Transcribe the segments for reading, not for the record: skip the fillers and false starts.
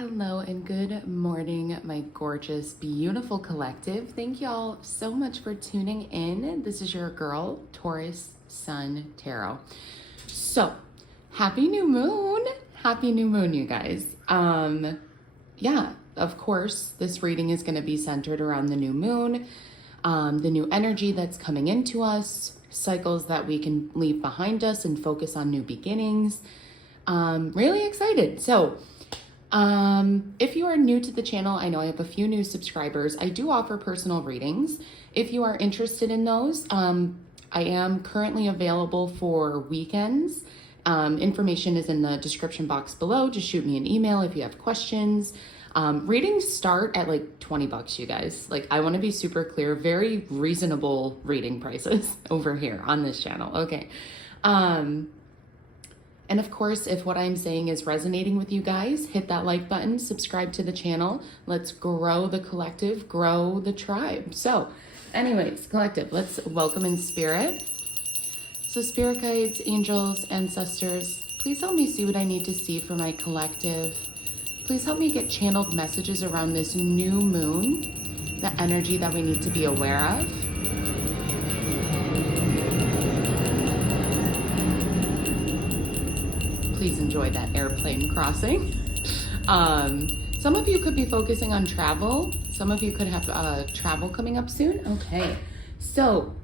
Hello and good morning, my gorgeous, beautiful collective. Thank y'all so much for tuning in. This is your girl, Taurus Sun Tarot. So, happy new moon. Happy new moon, you guys. Yeah, of course, this reading is going to be centered around the new moon, the new energy that's coming into us, cycles that we can leave behind us and focus on new beginnings. Really excited. So, if you are new to the channel, I know I have a few new subscribers. I do offer personal readings. If you are interested in those, I am currently available for weekends. Information is in the description box below. Just shoot me an email if you have questions. Readings start at like $20, you guys. Like, I want to be super clear, very reasonable reading prices over here on this channel. Okay. And of course, if what I'm saying is resonating with you guys, hit that like button, subscribe to the channel. Let's grow the collective, grow the tribe. So anyways, collective, let's welcome in spirit. So spirit guides, angels, ancestors, please help me see what I need to see for my collective. Please help me get channeled messages around this new moon, the energy that we need to be aware of. Please enjoy that airplane crossing. Some of you could be focusing on travel. Some of you could have travel coming up soon. Okay, so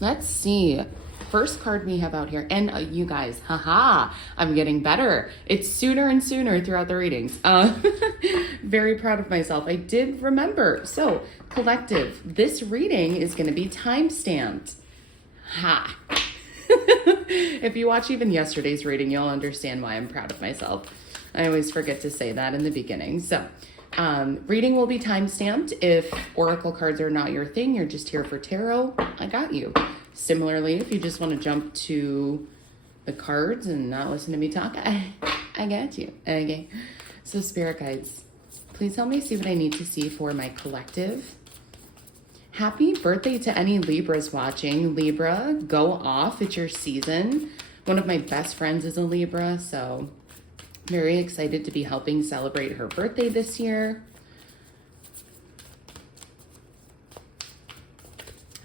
let's see. First card we have out here, and you guys, haha, I'm getting better. It's sooner and sooner throughout the readings. Very proud of myself. I did remember. So, collective, this reading is going to be time-stamped. Ha! If you watch even yesterday's reading, you'll understand why I'm proud of myself. I always forget to say that in the beginning. So, reading will be time-stamped. If oracle cards are not your thing, you're just here for tarot, I got you. Similarly, if you just want to jump to the cards and not listen to me talk, I got you. Okay. So, spirit guides, please help me see what I need to see for my collective. Happy birthday to any Libras watching. Libra, go off. It's your season. One of my best friends is a Libra, so very excited to be helping celebrate her birthday this year.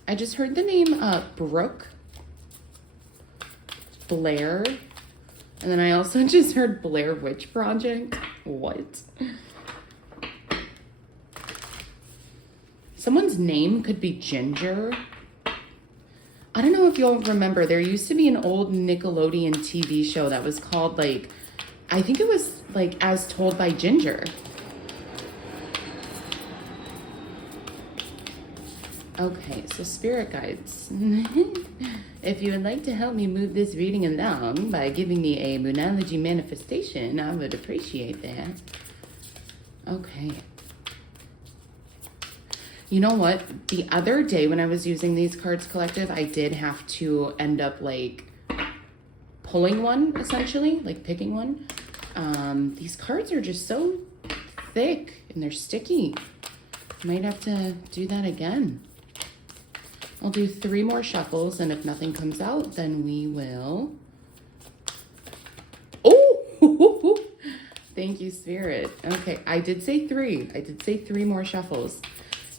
I just heard the name Brooke, Blair, and then I also just heard Blair Witch Project. What? Someone's name could be Ginger. I don't know if you'll remember, there used to be an old Nickelodeon TV show that was called, like, I think it was like As Told by Ginger. Okay, so spirit guides. If you would like to help me move this reading along by giving me a moonology manifestation, I would appreciate that. Okay. You know what? The other day when I was using these cards, collective, I did have to end up like pulling one, essentially, like picking one. These cards are just so thick and they're sticky. Might have to do that again. I'll do 3 more shuffles, and if nothing comes out, then we will... Oh! Thank you, Spirit. Okay, I did say 3. I did say 3 more shuffles.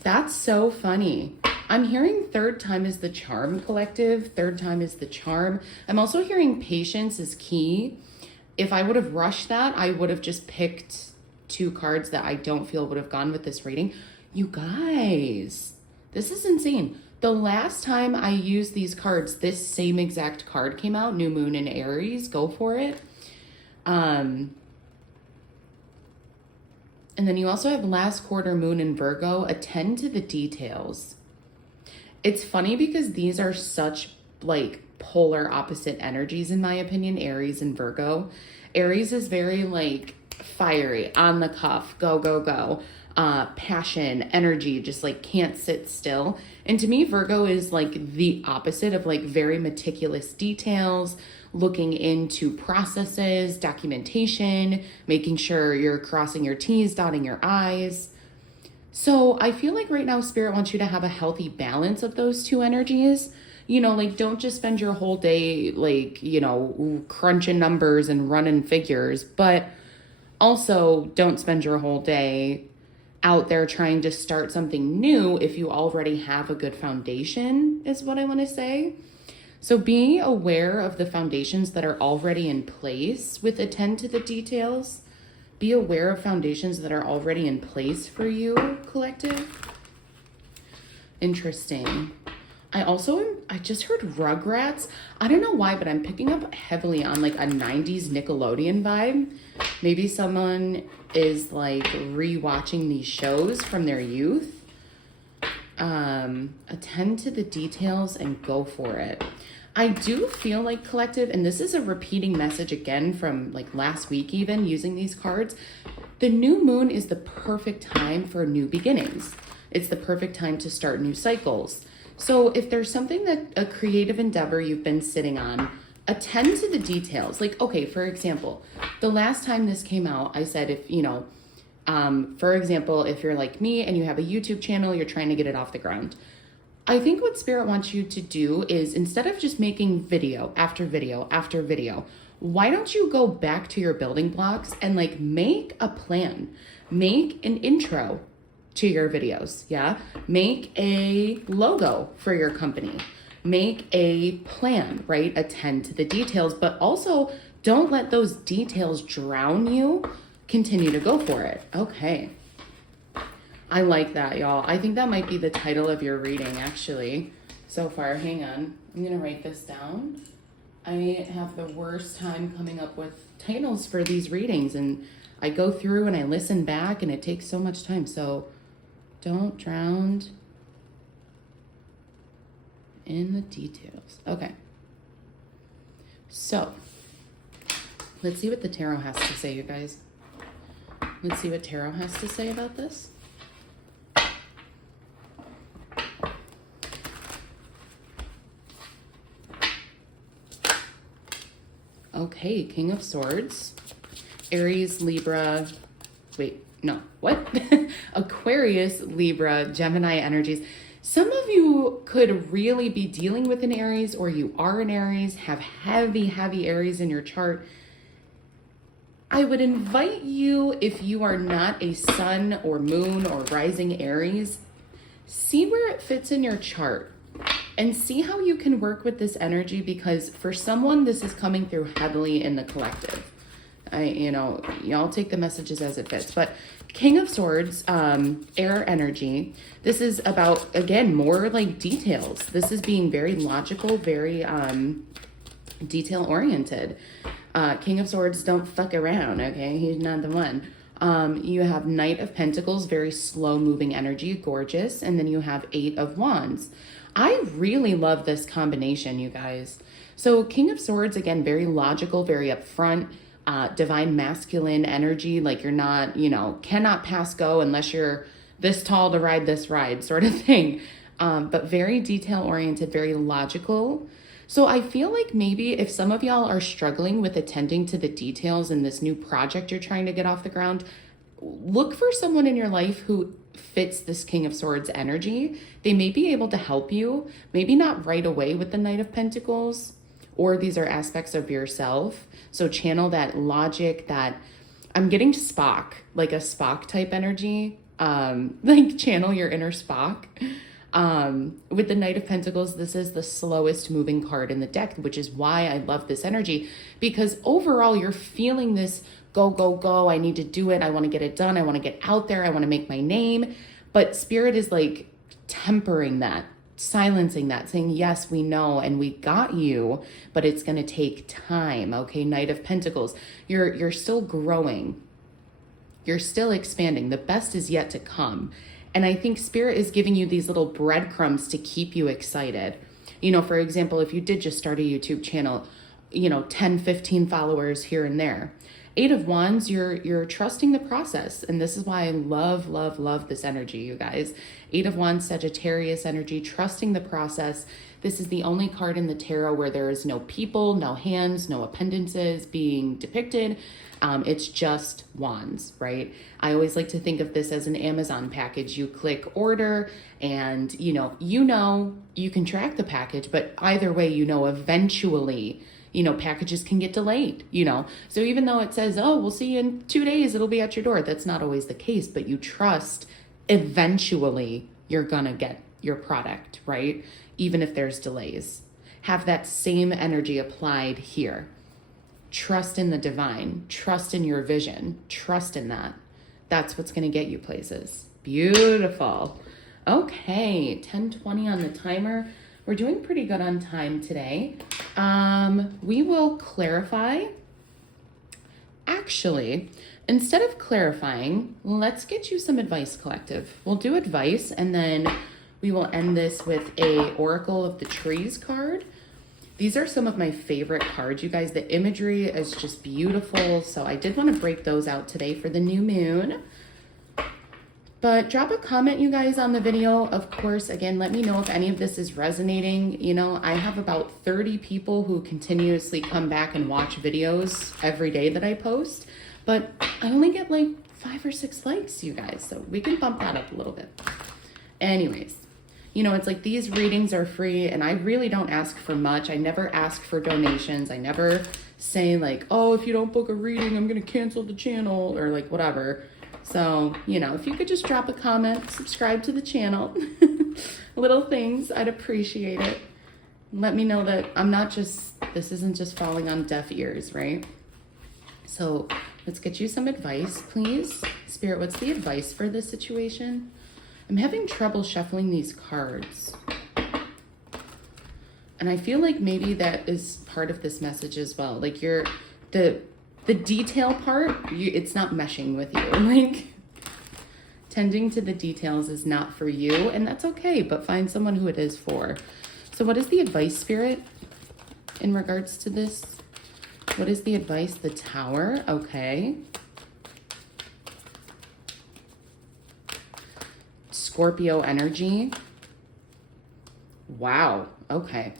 That's so funny. I'm hearing third time is the charm, collective. Third time is the charm. I'm also hearing patience is key. If I would have rushed that, I would have just picked 2 cards that I don't feel would have gone with this reading. You guys, this is insane. The last time I used these cards, this same exact card came out, New Moon in Aries. Go for it. And then you also have last quarter moon in Virgo. Attend to the details. It's funny because these are such like polar opposite energies in my opinion, Aries and Virgo. Aries is very like fiery, on the cuff, go, go, go. Passion, energy, just like can't sit still. And to me, Virgo is like the opposite of like very meticulous details, looking into processes, documentation, making sure you're crossing your T's, dotting your I's. So I feel like right now Spirit wants you to have a healthy balance of those 2 energies. You know, like don't just spend your whole day like, you know, crunching numbers and running figures, but Also, don't spend your whole day out there trying to start something new if you already have a good foundation, is what I want to say. So be aware of the foundations that are already in place with attend to the details. Be aware of foundations that are already in place for you, collective. Interesting. I just heard Rugrats. I don't know why, but I'm picking up heavily on like a 90s Nickelodeon vibe. Maybe someone is like rewatching these shows from their youth. Attend to the details and go for it. I do feel like, collective, and this is a repeating message again from like last week, even using these cards, the new moon is the perfect time for new beginnings. It's the perfect time to start new cycles. So if there's something that a creative endeavor you've been sitting on, attend to the details. Like, okay, for example, the last time this came out, I said, if, for example, if you're like me and you have a YouTube channel, you're trying to get it off the ground. I think what Spirit wants you to do is, instead of just making video after video after video, why don't you go back to your building blocks and like make a plan, make an intro to your videos, yeah? Make a logo for your company, make a plan, right? Attend to the details, but also don't let those details drown you. Continue to go for it. Okay. I like that, y'all. I think that might be the title of your reading, actually, so far. Hang on. I'm going to write this down. I have the worst time coming up with titles for these readings, and I go through and I listen back, and it takes so much time. So don't drown in the details. Okay. So let's see what the tarot has to say, you guys. Let's see what tarot has to say about this. Okay, King of Swords, Aries, Libra, Aquarius, Libra, Gemini energies. Some of you could really be dealing with an Aries, or you are an Aries, have heavy, heavy Aries in your chart. I would invite you, if you are not a sun or moon or rising Aries, see where it fits in your chart and see how you can work with this energy, because for someone, this is coming through heavily in the collective. Y'all take the messages as it fits. But King of Swords, air energy, this is about, again, more like details. This is being very logical, very detail oriented. King of Swords don't fuck around, okay? He's not the one. You have Knight of Pentacles, very slow moving energy, gorgeous. And then you have Eight of Wands. I really love this combination, you guys. So King of Swords, again, very logical, very upfront, divine masculine energy. Like you're not, cannot pass go unless you're this tall to ride this ride sort of thing. But very detail oriented, very logical. So I feel like maybe if some of y'all are struggling with attending to the details in this new project you're trying to get off the ground, look for someone in your life who fits this King of Swords energy. They may be able to help you, maybe not right away with the Knight of Pentacles, or these are aspects of yourself. So channel that logic, that I'm getting Spock, like a Spock type energy, like channel your inner Spock. With the Knight of Pentacles, this is the slowest moving card in the deck, which is why I love this energy, because overall you're feeling this go, go, go. I need to do it. I want to get it done. I want to get out there. I want to make my name. But Spirit is like tempering that, silencing that, saying, yes, we know, and we got you, but it's going to take time. Okay. Knight of Pentacles, you're still growing. You're still expanding. The best is yet to come. And I think Spirit is giving you these little breadcrumbs to keep you excited. For example, if you did just start a YouTube channel, 10, 15 followers here and there. Eight of Wands, you're trusting the process. And this is why I love, love, love this energy, you guys. Eight of Wands, Sagittarius energy, trusting the process. This is the only card in the tarot where there is no people, no hands, no appendices being depicted. It's just wands, right? I always like to think of this as an Amazon package. You click order and, you can track the package, but either way, eventually You know, packages can get delayed, you know. So even though it says, oh, we'll see you in 2 days, it'll be at your door. That's not always the case, but you trust eventually you're gonna get your product, right? Even if there's delays. Have that same energy applied here. Trust in the divine, trust in your vision, trust in that. That's what's gonna get you places. Beautiful. Okay, 10:20 on the timer. We're doing pretty good on time today. We will clarify. Actually, instead of clarifying, let's get you some advice, collective. We'll do advice, and then we will end this with a Oracle of the Trees card. These are some of my favorite cards, you guys. The imagery is just beautiful, so I did want to break those out today for the new moon. But drop a comment, you guys, on the video. Of course, again, let me know if any of this is resonating. You know, I have about 30 people who continuously come back and watch videos every day that I post, but I only get like 5 or 6 likes, you guys, so we can bump that up a little bit. Anyways, you know, it's like these readings are free, and I really don't ask for much. I never ask for donations. I never say like, oh, if you don't book a reading, I'm going to cancel the channel or like whatever. So, you know, if you could just drop a comment, subscribe to the channel, little things, I'd appreciate it. Let me know that I'm not just, this isn't just falling on deaf ears, right? So let's get you some advice, please. Spirit, what's the advice for this situation? I'm having trouble shuffling these cards. And I feel like maybe that is part of this message as well. Like the detail part, it's not meshing with you. Like, tending to the details is not for you, and that's okay, but find someone who it is for. So what is the advice, Spirit, in regards to this? What is the advice? The Tower, okay. Scorpio energy. Wow, okay.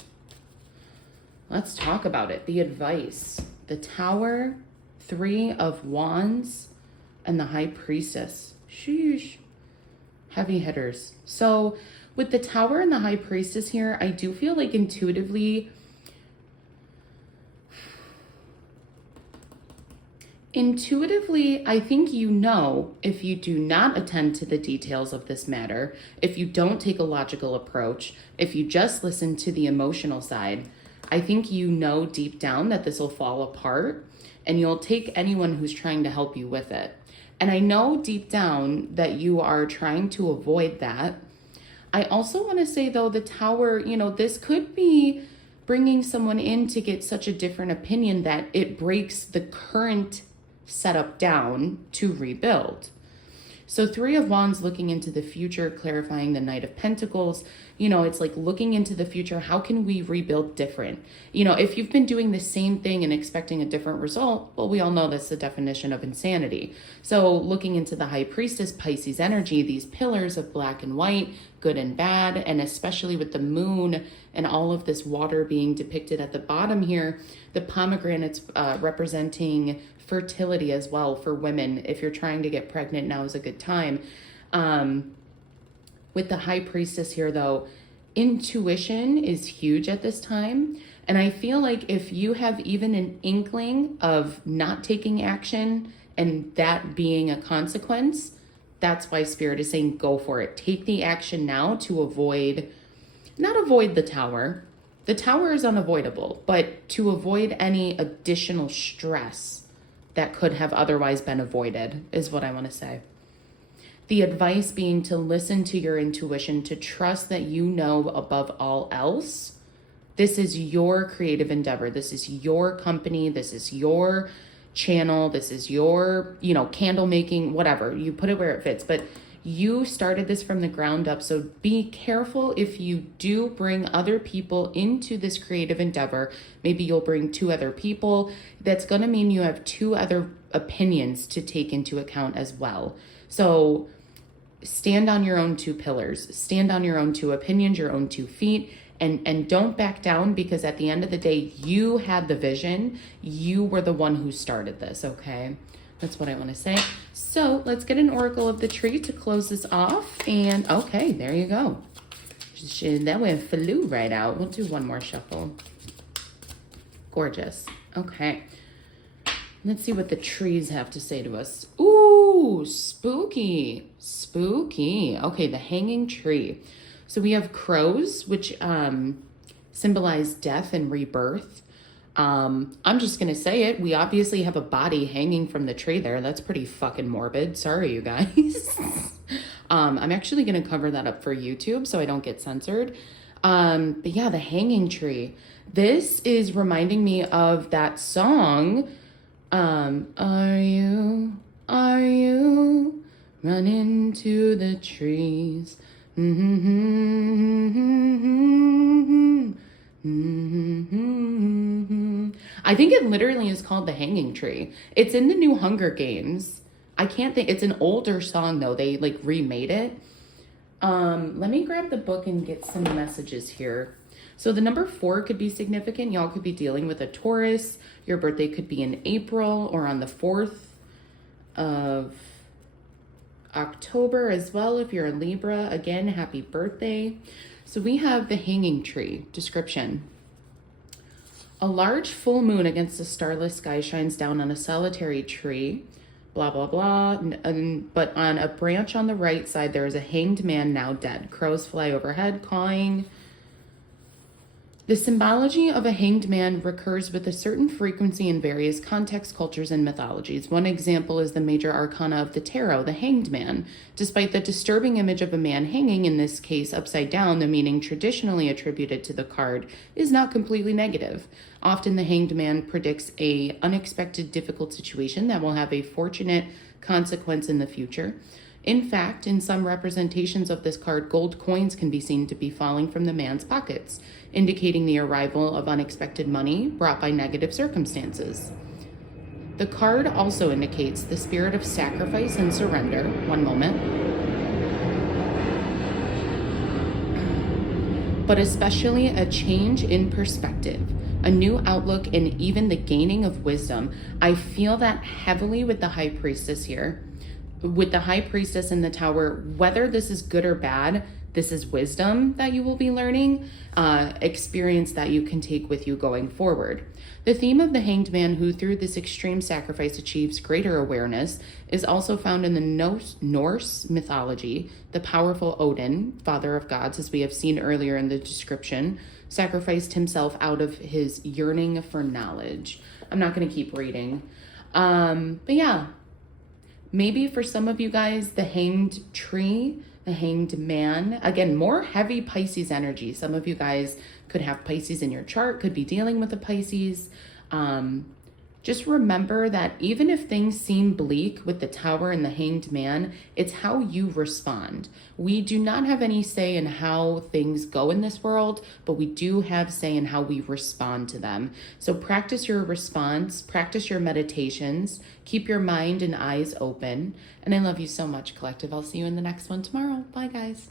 Let's talk about it. The advice. The Tower, 3 of Wands, and the High Priestess. Sheesh. Heavy hitters. So with the Tower and the High Priestess here, I do feel like intuitively, I think you know, if you do not attend to the details of this matter, if you don't take a logical approach, if you just listen to the emotional side, I think you know deep down that this will fall apart, and you'll take anyone who's trying to help you with it. And I know deep down that you are trying to avoid that. I also want to say, though, the Tower, you know, this could be bringing someone in to get such a different opinion that it breaks the current setup down to rebuild. So 3 of Wands, looking into the future, clarifying the Knight of Pentacles, you know, it's like looking into the future. How can we rebuild different? You know, if you've been doing the same thing and expecting a different result, well, we all know that's the definition of insanity. So looking into the High Priestess, Pisces energy, these pillars of black and white, good and bad, and especially with the moon and all of this water being depicted at the bottom here, the pomegranates representing fertility as well for women. If you're trying to get pregnant, now is a good time. With the High Priestess here, though, intuition is huge at this time. And I feel like if you have even an inkling of not taking action and that being a consequence, that's why Spirit is saying go for it. Take the action now to not avoid the Tower. The Tower is unavoidable, but to avoid any additional stress that could have otherwise been avoided is what I want to say. The advice being to listen to your intuition, to trust that you know above all else, this is your creative endeavor. This is your company. This is your channel. This is your, you know, candle making, whatever. You put it where it fits, but you started this from the ground up. So be careful if you do bring other people into this creative endeavor. Maybe you'll bring 2 other people. That's going to mean you have 2 other opinions to take into account as well. So stand on your own 2 pillars, stand on your own 2 opinions, your own 2 feet, and don't back down, because at the end of the day, you had the vision. You were the one who started this, okay? That's what I want to say. So let's get an Oracle of the Tree to close this off. And okay, there you go. That went flew right out. We'll do one more shuffle. Gorgeous. Okay. Let's see what the trees have to say to us. Ooh, spooky. Spooky. Okay, the hanging tree. So we have crows, which symbolize death and rebirth. I'm just going to say it. We obviously have a body hanging from the tree there. That's pretty fucking morbid. Sorry, you guys. I'm actually going to cover that up for YouTube so I don't get censored. But yeah, the hanging tree. This is reminding me of that song. Are you running to the trees? I think it literally is called The Hanging Tree. It's in the new Hunger Games. I can't think. It's an older song though. They like remade it. Let me grab the book and get some messages here. So the number 4 could be significant. Y'all could be dealing with a Taurus. Your birthday could be in April or on the 4th of October as well. If you're a Libra, again, happy birthday. So we have the hanging tree description. A large full moon against a starless sky shines down on a solitary tree, blah, blah, blah. But on a branch on the right side, there is a hanged man now dead. Crows fly overhead, cawing. The symbology of a hanged man recurs with a certain frequency in various contexts, cultures, and mythologies. One example is the major arcana of the tarot, the hanged man. Despite the disturbing image of a man hanging, in this case upside down, the meaning traditionally attributed to the card is not completely negative. Often the hanged man predicts an unexpected, difficult situation that will have a fortunate consequence in the future. In fact, in some representations of this card, gold coins can be seen to be falling from the man's pockets, indicating the arrival of unexpected money brought by negative circumstances. The card also indicates the spirit of sacrifice and surrender. One moment. But especially a change in perspective, a new outlook, and even the gaining of wisdom. I feel that heavily with the High Priestess here. With the High Priestess in the Tower, whether this is good or bad, this is wisdom that you will be learning, experience that you can take with you going forward. The theme of the hanged man who through this extreme sacrifice achieves greater awareness is also found in the Norse mythology. The powerful Odin, father of gods, as we have seen earlier in the description, sacrificed himself out of his yearning for knowledge. I'm not going to keep reading. But yeah. Maybe for some of you guys, the hanged tree, the hanged man, again, more heavy Pisces energy. Some of you guys could have Pisces in your chart, could be dealing with a Pisces. Just remember that even if things seem bleak with the Tower and the hanged man, it's how you respond. We do not have any say in how things go in this world, but we do have say in how we respond to them. So practice your response, practice your meditations, keep your mind and eyes open. And I love you so much, collective. I'll see you in the next one tomorrow. Bye, guys.